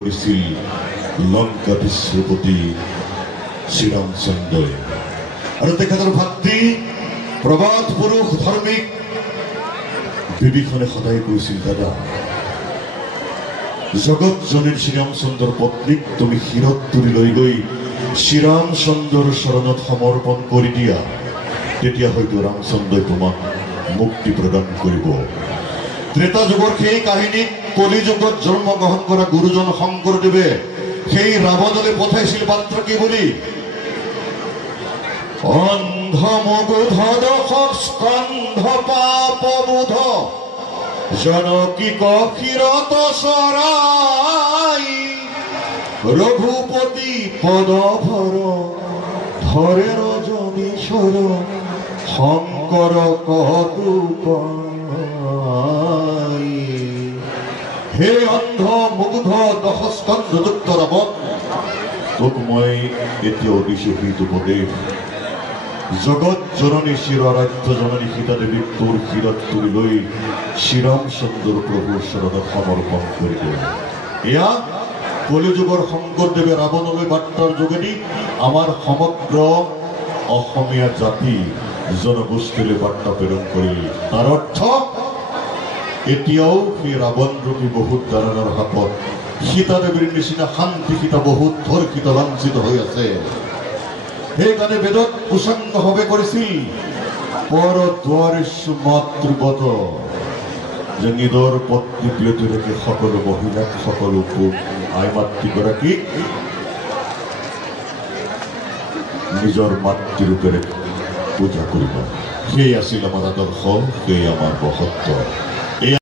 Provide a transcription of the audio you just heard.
কৰিছিল লংকাধীশপতি শ্ৰীৰামচন্দ্ৰই আৰু তেখেতৰ ভাতৃ প্ৰবাদ পুৰুষ ধাৰ্মিক বিভীষণে সদায় কৈছিল, দাদা জগত জনীৰ শ্ৰীৰামচন্দ্ৰৰ পত্নীক তুমি শিৰত তুলি লৈ গৈ শ্ৰীৰামচন্দ্ৰৰ চৰণত সমৰ্পণ কৰি দিয়া, তেতিয়া হয়তো ৰামচন্দ্ৰই তোমাক মুক্তি প্ৰদান কৰিব। ত্ৰেতা যুগৰ সেই কাহিনীক কলি যুগত জন্মগ্ৰহণ কৰা গুৰুজন শংকৰদেৱে সেই ৰাৱণলৈ পঠাইছিল পাত্ৰ কি বুলি, অন্ধ মুগ্ধ দশক স্কন্ধ পাপবোধ জনকী কক্ষিৰত চৰাই ৰঘুপতি পদভৰ ধৰে ৰজনীশ্বৰ শংকৰ কৌতুক। হে অন্ধ মুগ্ধ দশস্কন্ধযুক্ত ৰাৱণ, তোক মই এতিয়াও দিছো সেইটো উপদেশ, জগত জননী চিৰাৰাধ্য জননী সীতা দেৱীক তোৰ শিৰত তুলি লৈ শ্ৰীৰামচন্দ্ৰৰ প্ৰভুৰ চৰণত সমৰ্পণ কৰি দে। এয়া কলিযুগৰ শংকৰদেৱে ৰাৱণলৈ বাৰ্তাৰ যোগেদি আমাৰ সমগ্ৰ অসমীয়া জাতি জনগোষ্ঠীলৈ বাৰ্তা প্ৰেৰণ কৰিল। তাৰ অৰ্থ এতিয়াও সেই ৰাৱণ ৰূপী বহুত দানৱৰ হাতত সীতা দেৱীৰ নিচিনা শান্তি সীতা বহুত ধৰ্ষিত লাঞ্ছিত হৈ আছে। সেইকাৰণে বেদত কুসংগভাৱে কৰিছিল পৰদ্বাৰেষু মাতৃবত, যে নিজৰ পত্নী বিৰতি ৰাখি সকলো মহিলাক সকলো আই মাতৃগৰাকীক নিজৰ মাতৃৰূপেৰে পূজা কৰিব। সেই আছিল আমাৰ আদৰ্শ, সেই আমাৰ বহত্তৰ।